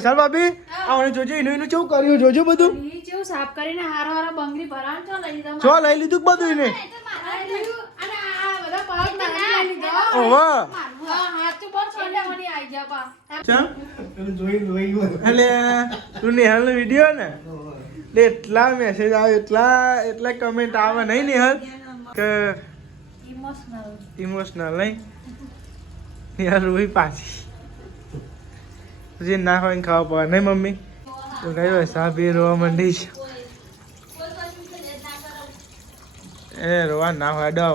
ચાલ ભાભી આવને જોજો એનું કેવું કર્યું જોજો બધું ઈ કેવું સાફ કરીને હારો હારો બંગડી ભરાણ છો લઈ લીધા જો લઈ લીધું બધું એને અને આ બધા પાક ના લઈ લીધા ઓવા હાથ તો બોલ સોલે મની આઈ જા પા ચમ એટલે તું નિહાલનો વિડિયો ને એટલે એટલા મેસેજ આવે એટલા કમેન્ટ આવે નહીં નિહાલ કે ઇમોશનલ નહીં નિહાલ રોઈ પાછી જે ના હોય ને ખાવા પડે નહીં મમ્મી તો કયો સાબી રોવા માંડી છે એ રોવા ના હોય ડો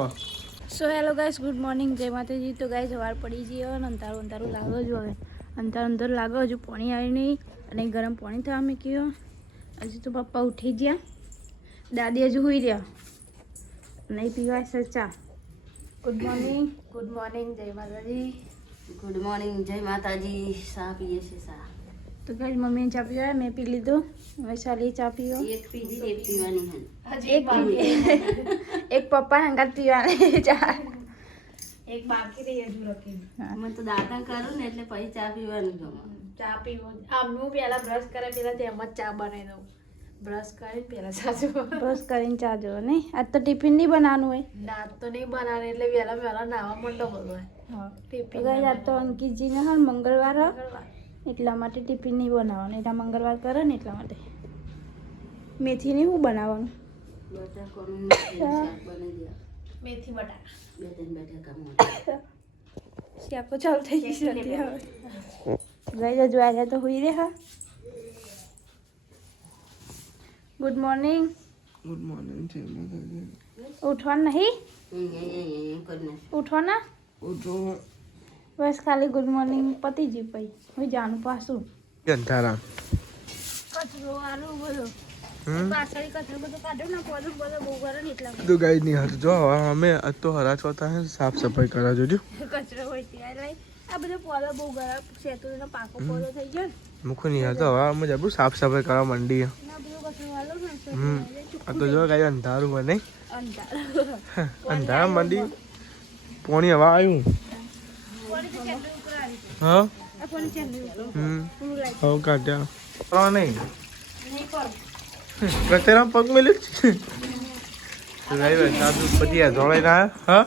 સો હેલો ગાઈસ ગુડ મોર્નિંગ જય માતાજી તો ગાઈસ સવાર પડી ગઈ અને અંધારું લાગો જો હવે અંધાર લાગો હજુ પાણી આવી નહીં અને ગરમ પાણી થવા મૂક્યું હજુ તો પપ્પા ઉઠી ગયા દાદી હજુ સુઈ રહ્યા નહીં પીવાય છે ચા ગુડ મોર્નિંગ જય માતાજી ગુડ મોર્નિંગ જય માતાજી ચા પીએ છે ચા તો ગાઈસ મમ્મીએ ચા પીવા મેં પી લીધું વૈશાલી ચા પીવો એક પીધી એક પીવાની એક પપ્પા અંગાત પીવાની ચા એક બાકી રહી હજુ રખી અમે તો દાંતણ કરું ને એટલે પછી ચા પીવાનું ગમે ચા પીવો હું પેલા બ્રશ કરે પેલા તેમ જ ચા બનાવી દઉં બ્રશ કરીને પેલા સાચું બ્રશ કરીને ચા જો નહીં આજ તો ટિફિન નહીં બનાવવાનું હોય દાંત તો નહીં બનાવે એટલે વહેલા નાવા માંડો બધું હા ટિફિન આજ તો અંકિતજીને હા મંગળવાર એટલા માટે ટિફિન નહીં બનાવવાનું એટલા મંગળવાર કરે ને એટલા માટે મેથી નહીં હું બનાવવાનું બટાકાનું શાક બનાવી દે મેથી બટાકા બે ત્રણ બટાકા શાકો ચાલુ થઈ ગઈ છે અત્યારે ગઈ જો આવ્યા તો હોઈ રહ્યા ગુડ મોર્નિંગ છે ઉઠવાનું નહીં ઉઠવાના ઉઠો બસ ખાલી ગુડ મોર્નિંગ પતી જી પછી હું જાણું પાછું અંધારા કચરો આલુ બધો પાછળ કચરો બધો કાઢો ને બધો બહુ કરે ને એટલા તો ગાઈ ની હર જો અમે આજ તો હરા ચોથા હે સાફ સફાઈ કરા જોજો કચરો હોય ત્યાં લઈ આ બધો પોદો બહુ ગરમ સેતુનો પાકો પોદો થઈ ગયો ને મુખો ની હર તો હવે અમે જબુ સાફ સફાઈ કરવા માંડી ના બધો કચરો આલો ને આ તો જો ગાઈ અંધારું બને અંધાર અંધારા માંડી પોણી હવા આવ્યું હા આ ફોન ચાલુ હવે કાઢ્યા કરવા નહીં કચેરા પગ મેલ્યું છે સાધુ પછી ધોળાઈ ના હા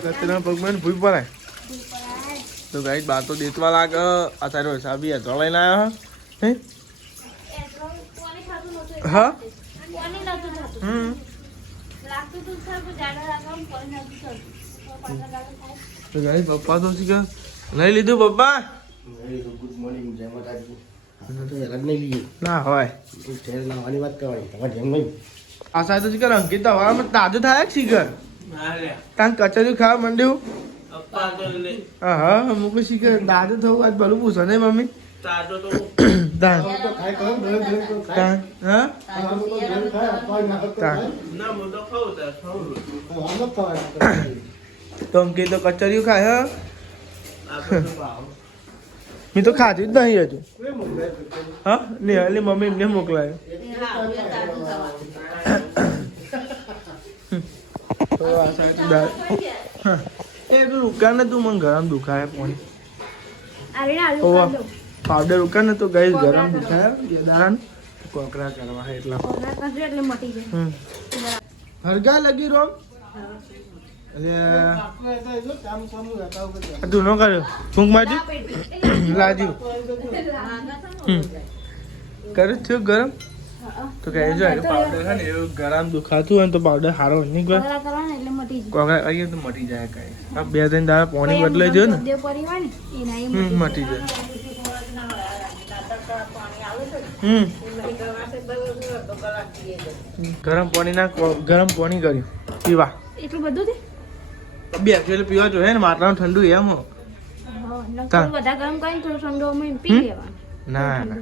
કચેરા પગ મેં ભૂઈ પડાય તો ગાઈ બા તો દેતવા લાગે અત્યારે સાબી ધોળાઈ ના હા તો ગાઈ પપ્પા તો શીખે લઈ લીધું પપ્પા ગુડ મોર્નિંગ જય માતાજી ના હોય નાવાની વાત કરવાની તમારે જેમ નહીં આ સાહેબ તો શીખર અંકિત હવામાં તાજું થાય કે શીખર તાન કચરિયું ખાવા માંડ્યું હા અમુક શીખર તાજું થવું આજ ભલું પૂછો ને મમ્મી તાન હા તો અંકિત તો કચરિયું ખાય હા મેં તો ખાધું જ નહીં હજુ હા નિહાલી મમ્મી એમને મોકલાયો એ તું રૂકા ને તું મને ગરમ દુખાય પાણી પાવડર રૂકા ને તો ગઈ ગરમ દુખાય દાન કોકરા કરવા એટલા એટલે મટી જાય હરગા લગી રોમ તું નો કર્યો ફૂંક માજી લાજી કરે છે ગરમ તો કહે જો પાવડર છે ને એવું ગરમ દુખાતું હોય તો પાવડર સારો નહીં કરે એટલે મટી જાય કોકરા કરીએ તો મટી જાય કઈ આ બે ત્રણ દાડા પાણી બદલાઈ જાય ને મટી જાય ગરમ પાણી ના ગરમ પાણી કર્યું પીવા એટલું બધું છે બે એટલે પીવા જોઈએ ને માટલાનું ઠંડુ એમ હો બધા ગરમ કરીને થોડું ઠંડુ અમે પી લેવાનું ના ના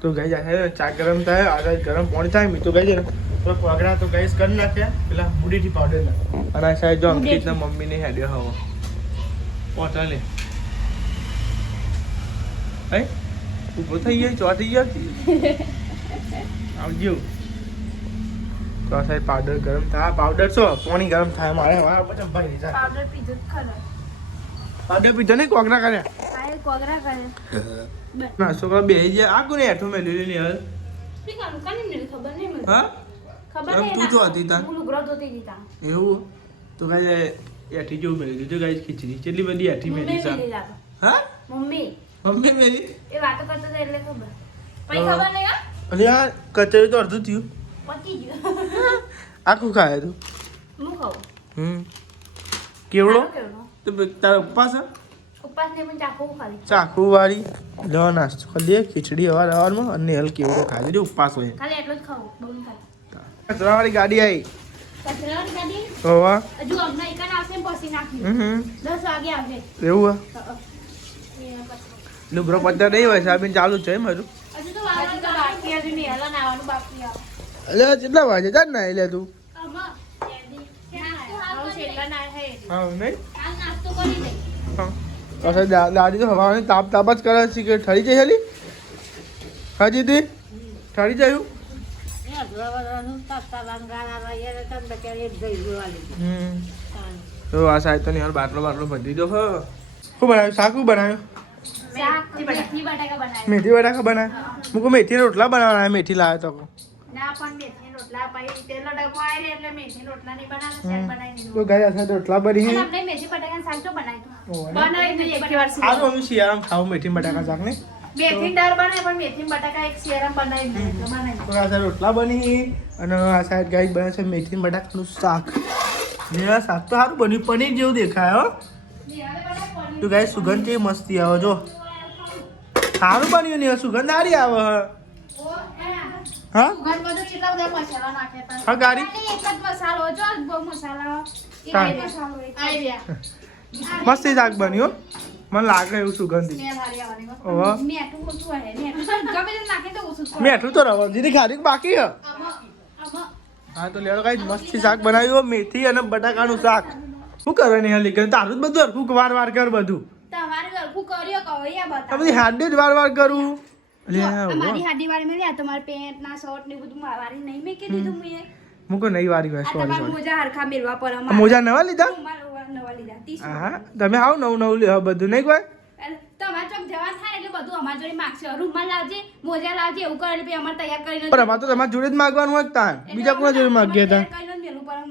તો ગઈ જાય ચા ગરમ થાય આગળ ગરમ પાણી થાય મીઠું ગઈ જાય ને તો પગડા તો ગેસ કરી નાખ્યા પેલા બુડીથી પાવડર નાખ અને આ સાઈડ જો અંકિતના મમ્મીને હેડ્યો હવો પોતાને હે ઊભો થઈ ગયો ચોટી ગયો આવજો તો આ સાઈડ પાવડર ગરમ થાય પાવડર છો પાણી ગરમ થાય મારે બધા ભાઈ પાવડર પીધું ખરા પાવડર પીધો નહીં કોકરા કર્યા આ કોગરા કરે ના છોકરા બેહી જાય આ કોને હેઠું મેલ્યું લે નિહાલ શી કામ કાની મને ખબર નહીં મને હા ખબર એમ નહીં તું જો હતી તાર હું લુગડો ધોતી હતી તા એવું તો ગાય એઠી જેવું મેલી દીધું ગાય ખીચડી કેટલી બધી એઠી મમ્મી મેલી મેલી સા લાગે હા મમ્મી મમ્મી મેલી એ વાતો કરતો હતો એટલે ખબર પછી ખબર નહીં હા અને આ કચરી તો અડધું થયું પતી ગયું આખું ખાય તું હું ખાઉં કેવડો સારો કેવડો તો તારા ઉપવાસ હે? ઉપવાસ ને પણ ચાખવું ખાલી ચાકુ વાળી લો નાસ્તો કરી દે ખીચડી હવારમાં અને હલ કેવડો ખાઈ દે ઉપવાસ હોય ખાલી એટલું જ ખાવું બહુ નહીં ખાતું કચરાવાળી ગાડી આવી કચરાની ગાડી હોવા હજુ હમણાં એકન આવશે ને પછી નાખ્યું 10 વાગે આવશે એવું હે એ પછી લુગરો પત્તા નહીં હોય સાબીન ચાલુ જ છે મારું હજુ તો વાવવાનું બાકી હજુ નહીં હલા નાવાનું બાકી આવે એટલે કેટલા વાગે ચાલ ના લે તું આમાં નાસ્તો હાલ છેલ્લા ના હે હા નહીં હાલ નાસ્તો કરી દે હા પછી દાદી તો હવાની તાપ તાપ જ કરે છે કે ઠરી જાય હેલી હાજી દી ઠરી જાય તો આ સાહેબ તો નહીં બાટલો બાટલો ભરી દો હો શું બનાવ્યું શાક શું બનાવ્યું શાક મેથી બટાકા બનાવ્યા મેથી બટાકા બનાવ્યા મૂકો મેથી રોટલા બનાવવાના મેથી લાવ્યો તો ના પણ મેથી રોટલા પછી તેલો ડબ્બો આવી એટલે મેથી રોટલા નહીં બનાવતા શાક બનાવી દીધું તો ગાય આ રોટલા બની અને આપણે મેથી બટાકાનું શાક તો બનાવ્યું બનાવી એક વાર સારું અમે શિયાળામાં ખાવું મેથી બટાકા શાક ને મેથી દાળ બનાવી પણ મેથી બટાકા એક શેરમ બનાવી દીધું બનાવી તો આ સાહેબ રોટલા બની અને આ સાહેબ ગાય બને છે મેથી બટાકાનું શાક ને આ શાક તો સારું બન્યું પનીર જેવું દેખાય હો તો ગાય સુગંધ કેવી મસ્તી આવે જો સારું બન્યું ને સુગંધ સારી આવે હા ઘર બધું કેટલા બધા મસાલા નાખે પણ હા ગાડી એક જ મસાલો જો બહુ મસાલા હા. આવી રહ્યા મસ્તી શાક બન્યું મને લાગે એવું સુગંધી સ્મેલ હારી આવવાની ઓહો. મેઠું ઓછું હે મેઠું ગમે તે નાખે તો ઓછું જ મેઠું તો રવા દીધી ખાધી બાકી હે આમાં હા તો લેડો ગાઈસ મસ્તી શાક બનાવ્યું મેથી અને બટાકાનું શાક શું કરે ને હાલી તારું જ બધું હરખું વાર વાર કર બધું તમારે ગળખું કર્યો કહો યા આ બતા બધી હાડે જ વાર વાર કરું લે મારી હાડી વાળી મેં તમારે પેન્ટ ના શર્ટ ને બધું વાળી નહીં મેં કે દીધું મેં મૂકો નહીં વારી હોય આ સોરી તમારા સોરી મોજા હરખા મેલવા પર મોજા નવા લીધા નવા લીધા 30 હા તમે આવો નવું નવું લે બધું નહીં કોઈ તમારે ચોક જવા થાય એટલે બધું અમારા જોડે માગશે રૂમાલ લાવજે મોજા લાવજે એવું કરે એટલે અમારે તૈયાર કરીને પણ અમારે તો તમારા જોડે જ માગવાનું હોય તાન બીજા કોના જોડે માગીએ તા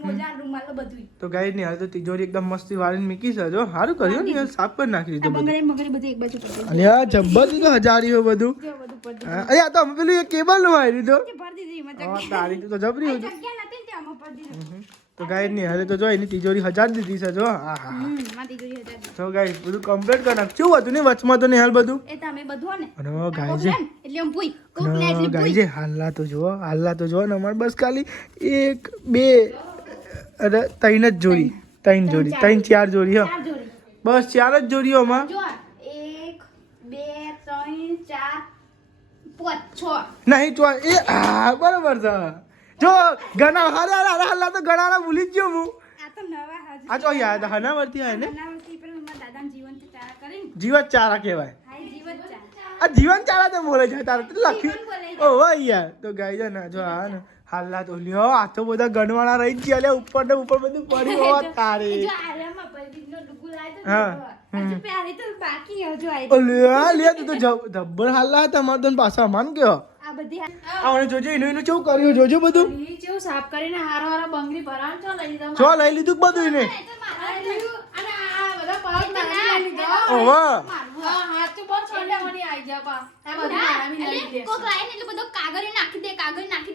મોજા રૂમાલ બધું તો ગાઈ ને હાલ તો તિજોરી એકદમ મસ્તી વાળીને મૂકી છે જો સારું કર્યું ને યાર સાફ કરી નાખી દીધું બધું મગરે બધી એક બાજુ પડી અને આ જબ્બર તો હજારીઓ બધું જો બધું પડી હા, અરે આ તો અમે પેલું એક કેબલ નું મારી દીધું ભર દીધી એમાં હા તારી તો જબરી હતું જગ્યા નથી ને આમાં પડી દીધું તો ગાઈ ને હાલે તો જો એની તિજોરી 1000 દીધી છે જો હા હા માં તિજોરી હતા તો ગાઈ બધું કમ્પ્લીટ કરી નાખ કેવું હતું ને વચમાં તો ને હાલ બધું એ તમે બધું ને અને ગાઈ છે એટલે આમ પૂઈ કોક ને એટલે ગાઈ છે હાલલા તો જો ને અમારે બસ ખાલી 1 2 અરે 3 જ જોડી 3 જોડી 3 4 જોડી હા ચાર જોડી બસ 4 જ જોડીઓ માં જો 1 2 3 4 5 6 નહીં તો એ હા બરાબર છે જો ઘણા હાલા તો ઘણા ભૂલી જ ગયો હું આ તો નવા હાજર આ તો યાદ હના વર્તી આય ને બનાવતી પેલા મારા દાદાને જીવંત ચારા કરીને જીવત ચારા કહેવાય હાય જીવંત ચારા આ જીવન ચારા તો બોલે છે તારે તો જીવન લખ્યું બોલે છે. ઓહો યાર તો ગાઈ છે ને જો આ ને હાલના તો લ્યો આ તો બધા ગણવાળા રહી જ ગયા લે ઉપર ને ઉપર બધું પડી હોવા તારે જો આરામમાં પલ્લીનો ડુગુ લાય તો હા. હજુ પ્યારી તો બાકી હજુ આઈ ઓ લે તું તો જબ્બર હાલના તમારે તો પાછા માન ગયો આ બધી આવને જોજો એનું કેવું કર્યું જોજો બધું ઈ જેવું સાફ કરીને હારો હારો બંગડી ભરાણ છો લઈ લીધા જો લઈ લીધું બધું એને અને આ બધા પાવર મારી લીધા ઓહો હા હાથ તો બહુ છોડે મની આઈ જા પા આ બધું મારામી લઈ લીધે કોક લાઈન એટલે બધો કાગળ નાખી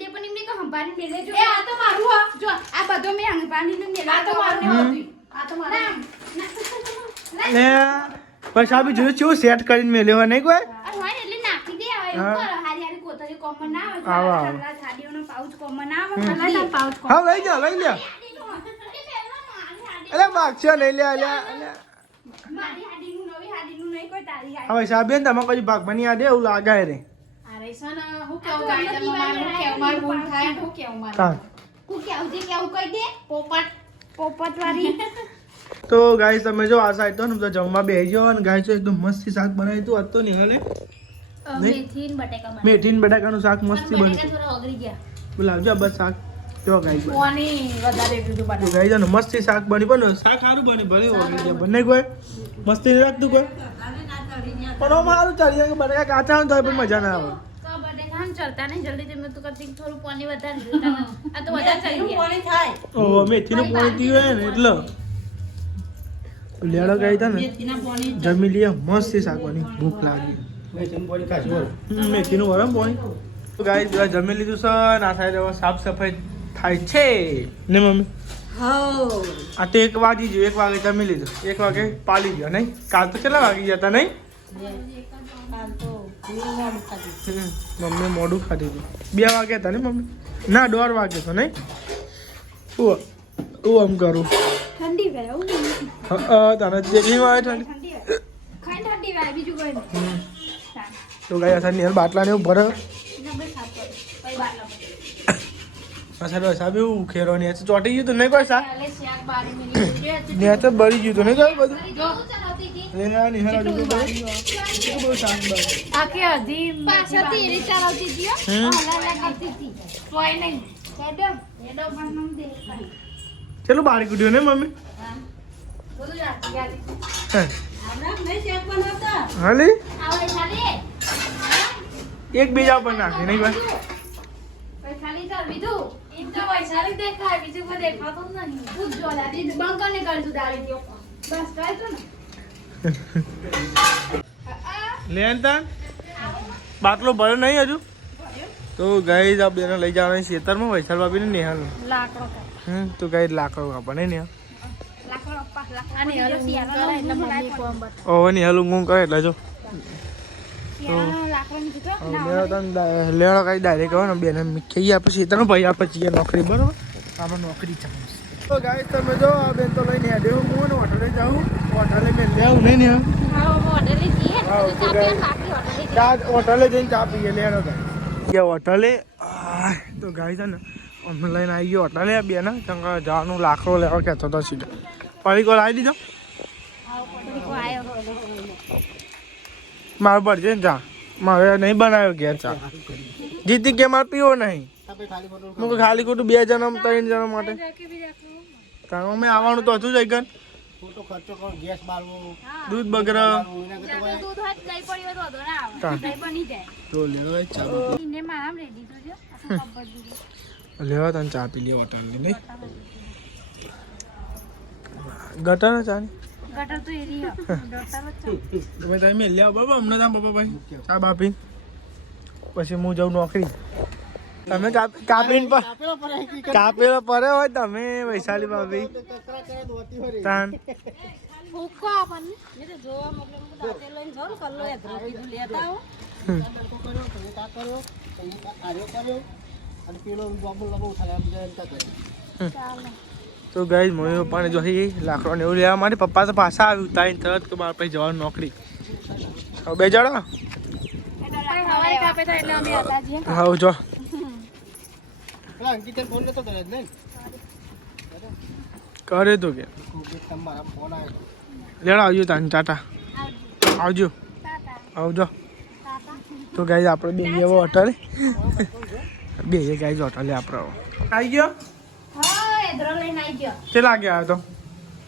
દે પણ એમને કે હંભારી મેલે જો એ આ તો મારું હા જો આ બધો મે હંભારી ને મેલા આ તો મારું હતું આ તો મારું લે બસ આ બી જોયું કેવું સેટ કરીને મેલ્યો હોય નહીં કોઈ આ હોય એટલે નાખી દે હવે એવું કરો હારી હારી કોતરી કોમન ના આવે આવો, આવો. ખાલા થાડીઓનો પાઉચ કોમન ના આવે ખાલા પાઉચ કોમન હા લઈ લે અરે માગશે નહીં લે મારી હાડીનું નવી હાડીનું નહીં કોઈ તારી હાડી હવે સાહેબ બેન તમે કોઈ ભાગવાની યાદ એવું લાગાય રે અરે સન હું કેવું ગાય તને મારું કેવું મારું ભૂલ થાય હું કેવું મારું તા હું કેવું જે કેવું કહી દે પોપટ વાળી તો ગાઈસ તમે જો આ સાઈડ તો ને તો જમવા બેસી જાઓ અને ગાઈસ એકદમ મસ્ત શાક બનાવ્યું હતું હતો ને હાલે મેથી ને બટેકા મેથી ને બટાકાનું શાક મસ્તી બન્યું થોડા ઓગળી ગયા બોલાવજો બસ શાક જો ગાઈસ કોની વધારે બીજું તો બનાવ ગાઈસ ને મસ્તી શાક બની પણ શાક સારું બની ભલે ઓગળી જાય બંને કોઈ મસ્તી નહીં રાખતું કોઈ પણ આમ સારું ચાલી જાય કે બટાકા કાચા હોય તો પણ મજા ના આવે તો બટેકા આમ ચડતા નહીં જલ્દી તમે તો કરતી થોડું પાણી વધારે દીધું તમે. આ તો વધારે ચડી ગયા. ઓ મેથીનું પાણી પીવે ને એટલે લેડો ગઈ હતા ને જમી લઈએ મસ્ત છે શાકવાની ભૂખ લાગી મેથીનું પાણી ખાશું મેથીનું ગરમ પાણી તો ગાઈ જમી લીધું છે ના થાય તો સાફ સફાઈ થાય છે ને મમ્મી આ તો 1 વાગી ગયો 1 વાગે જમી લીધું 1 વાગે પાલી ગયો નહીં કાલ તો કેટલા વાગી ગયા હતા નહીં મમ્મી મોડું ખાધી હતું 2 વાગ્યા હતા ને મમ્મી ના 1:30 વાગ્યો હતો નહીં હું આમ કરું ઠંડી વાય આવું તને જેટલી આવે ઠંડી ખાઈ ઠંડી વાય બીજું કોઈ નહીં. તો ગાય અસાની યાર બાટલા ને એવું ભરે નંબર સાફ કરો પછી બાટલા પર અસાડ સાહેબ એવું ખેરો ને ચોટી ગયું તો નહીં કોઈ સા એટલે શાક બારી મિલી ને તો બળી ગયું તો નહીં કોઈ બધું જો ચલાવતી હતી રેના નિહાળ બધું બહુ શાક બળ આખી અધી પાછળથી એરી ચલાવતી હતી હો. હલાલા કરતી હતી કોઈ નહીં એડમ પણ નમ દેખાય ચલો બારી કુટ્યું ને મમ્મી બધું રાખી યારી હે. હાલી આવે ખાલી એક બીજા પર નાખી નહીં ભાઈ ભાઈ ખાલી ચાલ બીજું ઈ તો વૈશાલી દેખાય બીજું કોઈ દેખાતું જ નહીં ખુદ જો લા દીદ બંકને કરજું દાડી દો બસ કાઈ તો ને લેન તાન બાટલો ભર્યો નહીં હજુ તો ગાઈ આ બેને લઈ જવાના ખેતરમાં વૈશાલ ભાભીને નિહાલ લાકડો તો ગાઈ લાકડો કાપા નહીં નિહાલ લાકડો અપ્પા લાકડો અને હલો સિયારો એટલે મમ્મી કોમ બતા ઓવે નિહાલ ઊંઘ કરે એટલે જો સિયારો લાકડો ની કીધો લેવો તને લેવો કઈ ડાયરેક્ટ કહો ને બેને મીઠાઈ આપે ખેતરમાં ભાઈ આપે છીએ નોકરી બરોબર આમાં નોકરી ચાલુ તો ગાઈ તમે જો આ બેન તો લઈને હેડ્યો હું ને હોટલે જાઉં હોટલે મેં લેવું નહીં ને હા હોટલે જઈએ હા, તો તો ચાપીએ ગાય. બાકી હોટલે જઈએ ચા હોટલે જઈને ચા પીએ લેડો ગયા હોટલે તો ગાય છે ને અમે લઈને આવી ગયો હોટલે બે ને ચંગા જવાનું લાકડો લેવા કહેતો હતો સીધો પડી કોલ આવી દીધો કો આયો મારે પડશે ને ચા મારે નહીં બનાવ્યો ઘેર ચા જીતી કે મારે પીવો નહીં હું ખાલી ખોટું 2 જણા 3 જણા માટે કારણ અમે આવવાનું તો હતું જ એકન ખોટો ખર્ચો કરો ગેસ બાળવો દૂધ બગર એના કરતા દૂધ હોય દહીં પડ્યો તો વધો ના આવે તા. દહીં બની જાય તો લેવા ચા ને મારામ રેડી તો જો આ ખબર દીધો લેવા તને ચા પી લે હોટલની નહીં ગટર ને ચા ની ગટર તો એરી ડોટા તમે તમે લ્યા બાબા અમને ત્યાં બાબા ભાઈ ચા બાપી પછી હું જાઉં નોકરી તમે કાપીને કાપેલો પડે હોય તમે વૈશાલી ભાભી તાન ભૂકો આપણને મે તો જોવા મતલબ હું દાતે લઈને જાઉં કલ્લો એ ધ્રોકી લેતા આવો અને પેલો બાબુ લબો ઉઠાડે આમ જાય એમ કરે ચાલો તો ગઈ મમ્મી પપ્પાને જોઈ લાકડો ને એવું લેવા માટે પપ્પા તો પાછા આવ્યું ઉતારીને તરત કે મારા પછી જવાનું નોકરી હવે બે જણા હવાઈ કાપે તો એટલે અમે હતા જ હા જો પેલા અંકિત ફોન નતો કરે ને કરે તો કે તમારા ફોન આવ્યો લેડા આવજો તાન ટાટા આવજો આવજો તો ગાઈ આપણે બે જેવો હોટલે બે ગાઈ હોટલે આપણે આવી ગયો હા એ ધ્રો લઈને આવી ગયો કેટલા વાગે આવ્યો તો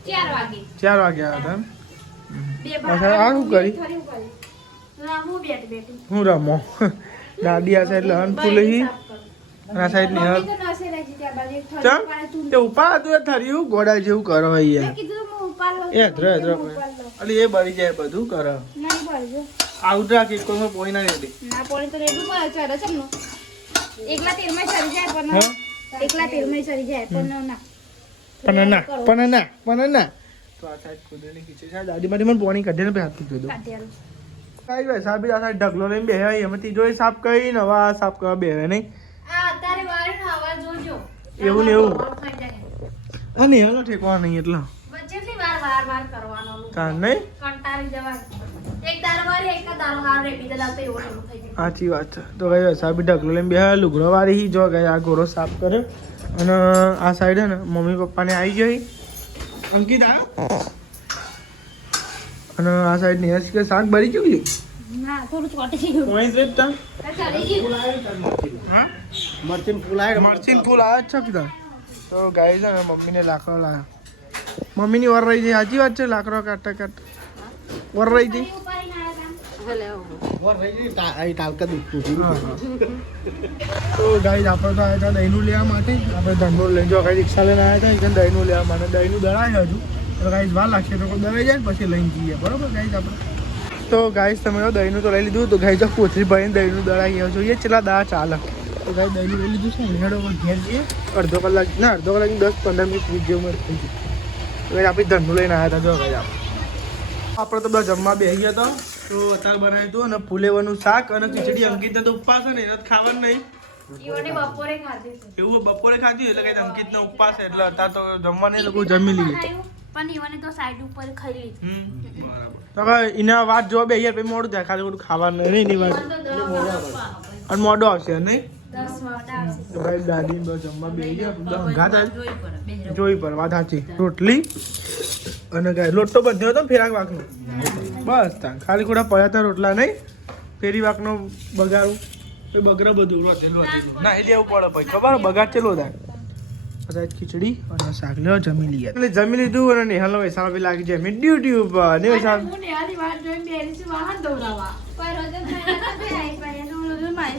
4 વાગે 4 વાગે આવ્યો તો એમ બે અચ્છા, આ શું કરી? થોડી કરી ના હું બેઠી હું રમો દાદી આ સાઈડ લહન ફૂલી અને આ સાઈડ ની મમ્મી તો નસે રહી છે ત્યાં બાજુ થોડી ચમ પાડે તું તે ઉપા તું થર્યું ગોડા જેવું કરો અહીંયા કીધું હું ઉપાડ લઉં એ ધ્રો અલી એ બળી જાય બધું કરો નહીં પડજો આઉટ રાખી કોઈ પોઈ ના રેડી ના પડે તો રેડું પડે ચડે ચમનો એકલા તેલમાં ચડી જાય પણ હા એકલા તેલમાં ચડી જાય પણ ના પણ ના તો આ સાઈડ કુદરતી ખીચડી છે દાદી મારી મને પોણી કાઢીને બે હાથથી કીધું કાઢ્યાલું કાઈ ભાઈ સાહેબ આ સાઈડ ઢગલો લઈને બે હોય એમાં તીજો સાફ કરી નવા સાફ કરવા બે હોય નહીં આ અત્યારે વારે ખાવા જોજો એવું ને એવું બહુ થઈ જાય. આ નહીં હાલો ઠેકવા નહીં એટલે જેટલી વાર કરવાનો તાર નહીં કંટાળી જવાય એક દારો વારે એક દારો હારે બીજા દારો તો એવું ને એવું થઈ જાય સાચી વાત છે તો કઈ સાહેબ ઢગલો લઈને બે હોય લુગડો વાળી જો ગઈ આ ગોરો સાફ કર્યો અને આ સાઈડ હે ને મમ્મી પપ્પાને આવી ગઈ અંકિત આવ્યો અને આ સાઈડ ની હસ કે શાક ભરી ચૂકી ના થોડું ચોટી ગયું કોઈ ટ્રીપ તા ચડી ગયું હા મરચીન ફૂલ આવ્યો મરચીન ફૂલ આવ્યા જ છે કીધા તો ગાઈ છે ને મમ્મીને લાકડો લાવ્યા મમ્મીની વર રહી છે સાચી વાત છે લાકડો કાઢતા કાઢતા વર રહી હતી ઉપાડી ના આવ્યા ભલે આવો વાર રહી ગઈ આ ટાલકા દુખતું હા હા તો ગાઈઝ આપણે તો આવ્યા હતા દહીંનું લેવા માટે આપણે ધંધો લઈ જો ગાઈ રિક્ષા લઈને આવ્યા હતા એટલે દહીંનું લેવા માટે દહીંનું દળાય હજુ તો ગાઈઝ વાર લાગશે તો દળાઈ જાય ને પછી લઈને જઈએ બરાબર ગાઈઝ આપણે તો ગાઈઝ તમે દહીંનું તો લઈ લીધું તો ગાઈઝ કોથળી ભરીને દહીંનું દળાઈ ગયા જોઈએ કેટલા દા ચાલે તો ગાઈઝ દહીંનું લઈ લીધું છે હેડો ઘેર જઈએ અડધો કલાક 10-15 મિનિટ વિડીયોમાં થઈ ગયું તો ગાઈઝ આપણે ધંધો લઈને આવ્યા હતા જો ગાઈઝ આપણે તો બધા જમવા બેસી ગયા હતા તો અત્યારે બનાવ્યું હતું અને ફુલેવાનું શાક અને ખીચડી અંકિતને તો ઉપવાસ છે ને એને ખાવાનું નહીં ઈવોને બપોરે ખાધી છે એવું બપોરે ખાધી એટલે કઈ અંકિતનો ઉપવાસ છે એટલે અત્યારે તો જમવાને લોકો જમી લઈએ પણ ઈવોને તો સાઈડ ઉપર ખાઈ લીધી બરાબર તો એના વાત જોવા બે પછી મોડું થાય ખાલી બધું ખાવાનું નહીં એની વાત અને મોડો આવશે નહીં 10 વાગ્યા આવશે તો ભાઈ દાદી બસ જમવા બે ગયા ઘા થાય જોઈ પર વાત સાચી રોટલી અને ગાય લોટો બધો હતો ફેરાક વાકનો બસ તા ખાલી ખોટા પડ્યા હતા રોટલા નહીં ફેરી વાકનો બગાડું એ બગડે બધું રોતેલું ના એ લેવું પડે પછી ખબર બગાડ ચેલો થાય પછી ખીચડી અને શાક લેવા જમી લઈએ એટલે જમી લીધું અને નિહાલનો વૈસાલ બી લાગી જાય મેં ડ્યુટી ઉપર ને વૈસાલ હું નેહાની વાત જોઈને બેરી છું વાહન દોડાવા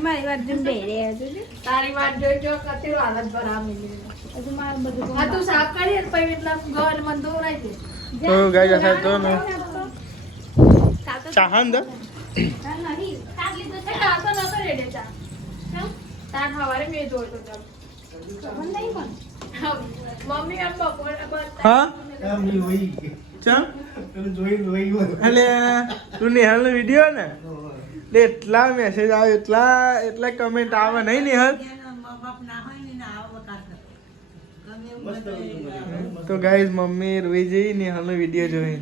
મારી વાત જેમ બે રહ્યા હતું તારી વાત જોઈ જો કતી હાલત ભરા મિલી હજુ મારું બધું આ તું સાફ કરી પછી એટલા ગોળ મન દોરાઈ દે તો ગાય જશે તો ને ચાહન દે નહીં કાઢ લીધો છે તાર તો નતો રેડે ચા તાર સવારે મેં જોયો તો ખબર નહીં પણ મમ્મી આમ બપોરે હા કામ નહીં હોય ચા તમે જોઈ જોઈ હોય એટલે તું નિહાલનો વિડીયો ને એટલે એટલા મેસેજ આવે એટલા કમેન્ટ આવે નહીં નિહાલ તો ગાઈઝ મમ્મી રોઈ જઈ નિહાલનો વિડીયો જોઈ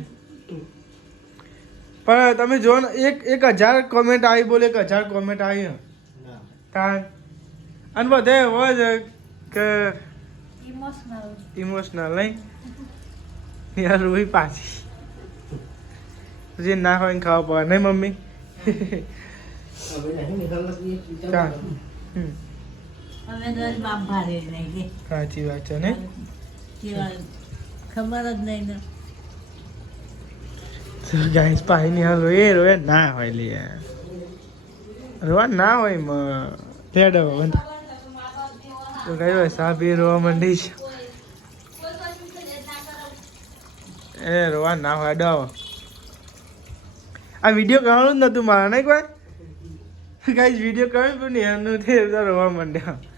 પણ તમે જો ને 1000 કોમેન્ટ આવી બોલે 1000 કોમેન્ટ આવી તાન અને બધે એવો જ કે ઇમોશનલ નહીં નિહાલ રોઈ પાછી જે ના હોય ને ખાવા પડે નહીં મમ્મી હવે નહીં નિકાલ ચાલ અમે દસ બાપ ભારે નહીં સાચી વાત છે ને ખબર જ નહીં ને ગાઈસ પાહી નિહાલ રોય ના હોય લે રોવા ના હોય મ તેડ તો ગયો સાબી રોવા મંડી છે એ રોવા ના હોય ડો આ વિડીયો કરવાનું જ નતું મારા નહીં કોઈ ગાઈસ વિડીયો કર્યું પણ નિહાલનું તે રોવા મંડ્યા